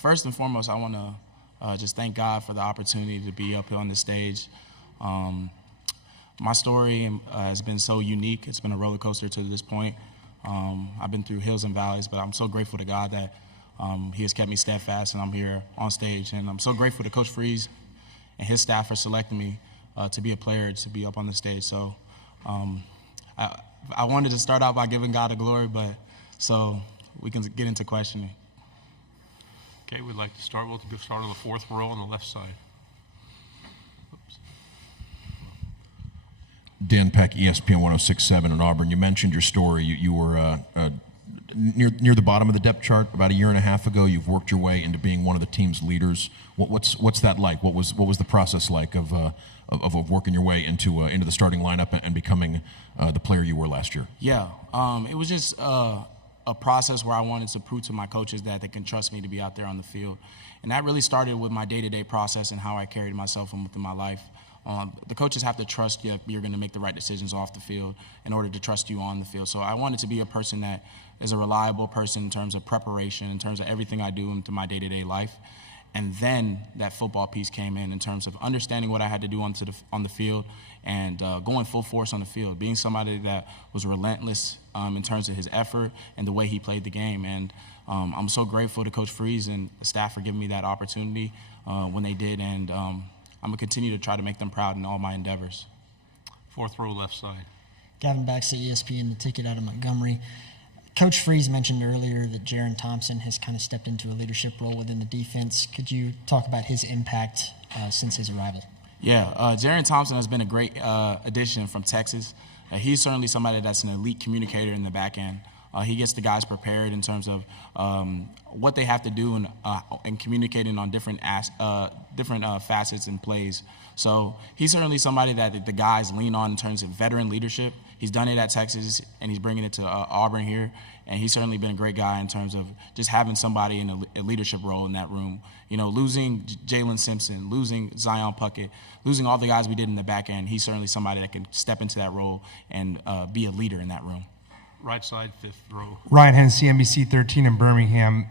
First and foremost, I want to just thank God for the opportunity to be up here on the stage. My story has been so unique. It's been a roller coaster to this point. I've been through hills and valleys, but I'm so grateful to God that He has kept me steadfast, and I'm here on stage. And I'm so grateful to Coach Freeze and his staff for selecting me to be a player, to be up on the stage. So I wanted to start out by giving God the glory, but so we can get into questioning. Okay, we'd like to start. We'll start on the fourth row on the left side. Oops. Dan Peck, ESPN 106.7 in Auburn. You mentioned your story. You were near the bottom of the depth chart about a year and a half ago. You've worked your way into being one of the team's leaders. What's that like? What was the process like of working your way into the starting lineup and becoming the player you were last year? Yeah, it was just a process where I wanted to prove to my coaches that they can trust me to be out there on the field. And that really started with my day-to-day process and how I carried myself within my life. The coaches have to trust you. You're going to make the right decisions off the field in order to trust you on the field. So I wanted to be a person that is a reliable person in terms of preparation, in terms of everything I do into my day-to-day life. And then that football piece came in terms of understanding what I had to do on the field and going full force on the field, being somebody that was relentless in terms of his effort and the way he played the game. And I'm so grateful to Coach Freeze and the staff for giving me that opportunity when they did. And I'm going to continue to try to make them proud in all my endeavors. Fourth row left side. Gavin Baxter, ESPN, the ticket out of Montgomery. Coach Freeze mentioned earlier that Jaron Thompson has kind of stepped into a leadership role within the defense. Could you talk about his impact since his arrival? Yeah, Jaron Thompson has been a great addition from Texas. He's certainly somebody that's an elite communicator in the back end. He gets the guys prepared in terms of what they have to do and communicating on different facets and plays. So he's certainly somebody that the guys lean on in terms of veteran leadership. He's done it at Texas, and he's bringing it to Auburn here. And he's certainly been a great guy in terms of just having somebody in a leadership role in that room. You know, losing Jalen Simpson, losing Zion Puckett, losing all the guys we did in the back end, he's certainly somebody that can step into that role and be a leader in that room. Right side, fifth row. Ryan Hennessy, NBC 13 in Birmingham.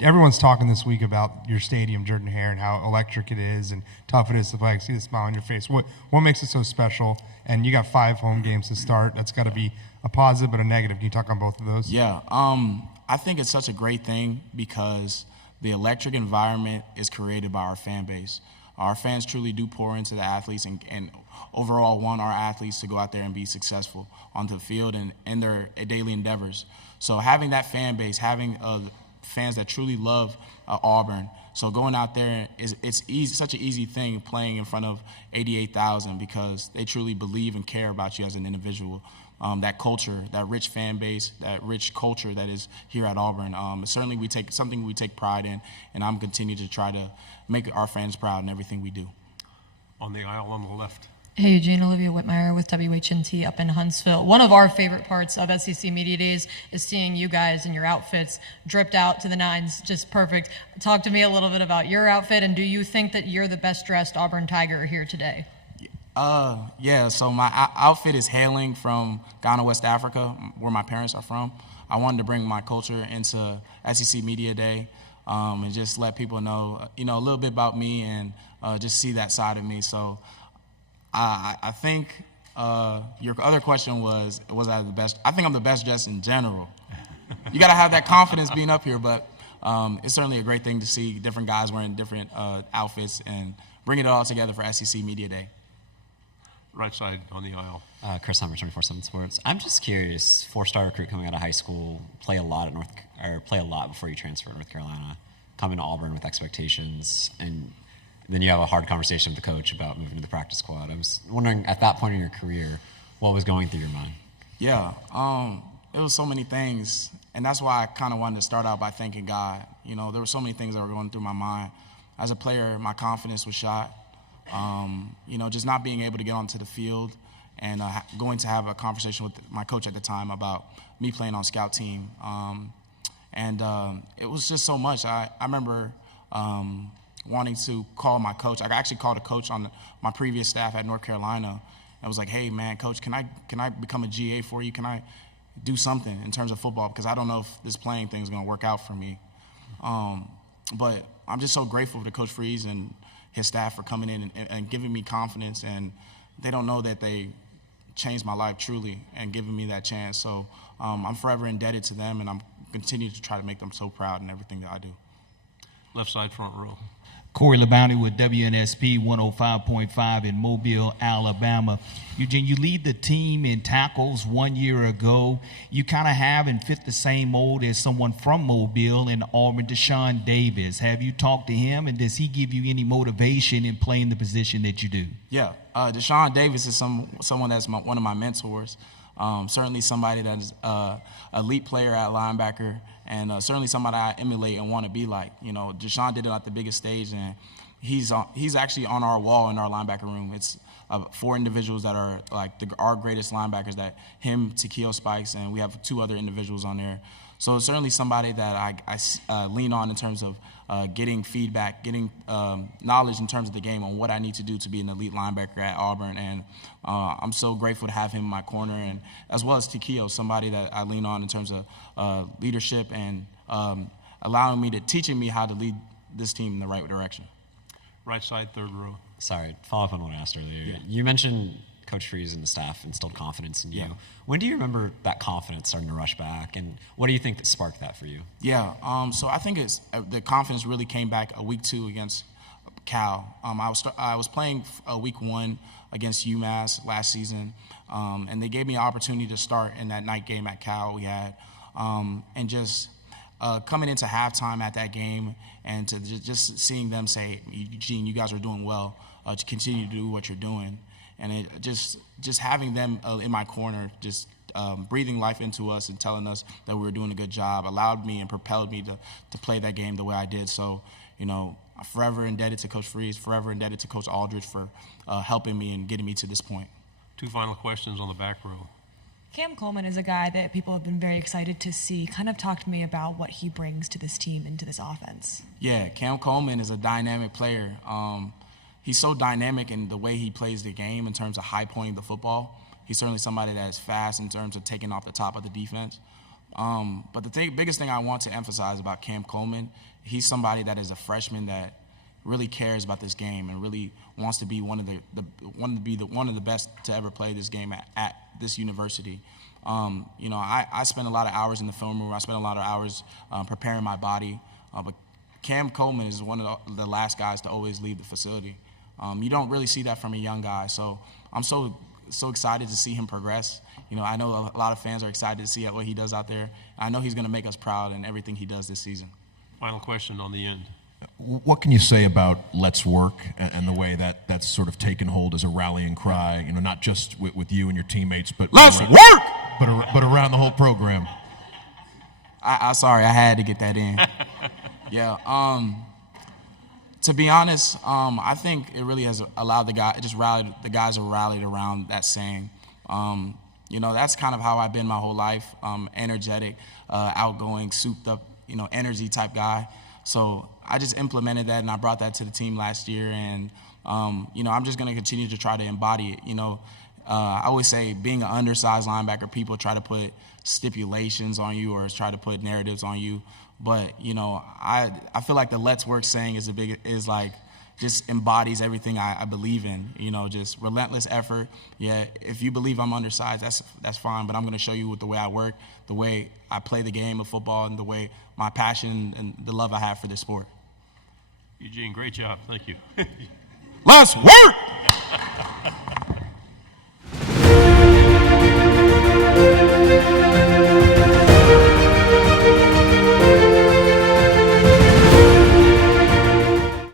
Everyone's talking this week about your stadium, Jordan Hare, and how electric it is and tough it is to play. I see the smile on your face. What makes it so special? And you got 5 home games to start. That's got to be a positive but a negative. Can you talk on both of those? Yeah, I think it's such a great thing because the electric environment is created by our fan base. Our fans truly do pour into the athletes and overall want our athletes to go out there and be successful on the field and in their daily endeavors. So having that fan base, having fans that truly love Auburn, so going out there it's easy, such an easy thing playing in front of 88,000 because they truly believe and care about you as an individual. That culture, that rich fan base, that rich culture that is here at Auburn. Certainly we take pride in, and I'm continuing to try to make our fans proud in everything we do. On the aisle on the left. Hey, Eugene, Olivia Whitmire with WHNT up in Huntsville. One of our favorite parts of SEC Media Days is seeing you guys in your outfits dripped out to the nines, just perfect. Talk to me a little bit about your outfit, and do you think that you're the best dressed Auburn Tiger here today? Yeah, so my outfit is hailing from Ghana, West Africa, where my parents are from. I wanted to bring my culture into SEC Media Day and just let people know, a little bit about me and just see that side of me. So I think your other question was I the best? I think I'm the best dressed in general. You got to have that confidence being up here, but it's certainly a great thing to see different guys wearing different outfits and bring it all together for SEC Media Day. Right side on the aisle. Chris Hummer, 24/7 Sports. I'm just curious, 4-star recruit coming out of high school, play a lot before you transfer to North Carolina, come into Auburn with expectations, and then you have a hard conversation with the coach about moving to the practice squad. I was wondering, at that point in your career, what was going through your mind? Yeah, it was so many things, and that's why I kind of wanted to start out by thanking God. There were so many things that were going through my mind. As a player, my confidence was shot. Just not being able to get onto the field and going to have a conversation with my coach at the time about me playing on scout team. It was just so much. I remember wanting to call my coach. I actually called a coach on my previous staff at North Carolina. I was like, hey, man, coach, can I become a GA for you? Can I do something in terms of football? Because I don't know if this playing thing is going to work out for me. But I'm just so grateful to Coach Freeze and his staff for coming in and giving me confidence. And they don't know that they changed my life truly and giving me that chance. So I'm forever indebted to them, and I'm continuing to try to make them so proud in everything that I do. Left side, front row. Corey LeBounty with WNSP 105.5 in Mobile, Alabama. Eugene, you lead the team in tackles 1 year ago. You kind of have and fit the same mold as someone from Mobile in Auburn, Deshaun Davis. Have you talked to him, and does he give you any motivation in playing the position that you do? Yeah, Deshaun Davis is someone that's one of my mentors. Certainly somebody that is an elite player at linebacker, and certainly somebody I emulate and want to be like. You know, Deshaun did it at the biggest stage, and he's actually on our wall in our linebacker room. It's 4 individuals that are like our greatest linebackers, that him, Takeo Spikes, and we have 2 other individuals on there. So it's certainly somebody that I lean on in terms of getting feedback, getting knowledge in terms of the game on what I need to do to be an elite linebacker at Auburn. And I'm so grateful to have him in my corner, and as well as Takeo, somebody that I lean on in terms of leadership and teaching me how to lead this team in the right direction. Right side, third row. Sorry, follow up on what I asked earlier. Yeah. You mentioned Coach Freeze and the staff instilled confidence in you. Yeah. When do you remember that confidence starting to rush back, and what do you think that sparked that for you? Yeah, so I think the confidence really came back week 2 against Cal. I was playing week 1 against UMass last season, and they gave me an opportunity to start in that night game at Cal we had, and just coming into halftime at that game and to just seeing them say, Eugene, you guys are doing well, to continue to do what you're doing. And it just having them in my corner, just breathing life into us and telling us that we were doing a good job, allowed me and propelled me to play that game the way I did. So, you know, I'm forever indebted to Coach Freeze, forever indebted to Coach Aldridge for helping me and getting me to this point. 2 final questions on the back row. Cam Coleman is a guy that people have been very excited to see. Kind of talk to me about what he brings to this team and to this offense. Yeah, Cam Coleman is a dynamic player. He's so dynamic in the way he plays the game in terms of high pointing the football. He's certainly somebody that is fast in terms of taking off the top of the defense. But the biggest thing I want to emphasize about Cam Coleman, he's somebody that is a freshman that really cares about this game and really wants to be one of the best to ever play this game at this university. You know, I spend a lot of hours in the film room. I spend a lot of hours preparing my body. But Cam Coleman is one of the last guys to always leave the facility. You don't really see that from a young guy. So I'm so excited to see him progress. You know, I know a lot of fans are excited to see what he does out there. I know he's going to make us proud in everything he does this season. Final question on the end. What can you say about Let's Work and the way that's sort of taken hold as a rallying cry, you know, not just with you and your teammates, but Let's work! But around the whole program? Sorry, I had to get that in. Yeah. To be honest, I think it really has allowed the guys have rallied around that saying. You know, that's kind of how I've been my whole life. Energetic, outgoing, souped up, you know, energy type guy. So I just implemented that, and I brought that to the team last year. And, you know, I'm just going to continue to try to embody it. You know, I always say being an undersized linebacker, people try to put stipulations on you or try to put narratives on you. But, you know, I feel like the Let's Work saying is like just embodies everything I believe in. You know, just relentless effort. Yeah, if you believe I'm undersized, that's fine. But I'm going to show you with the way I work, the way I play the game of football, and the way my passion and the love I have for this sport. Eugene, great job. Thank you. Let's work!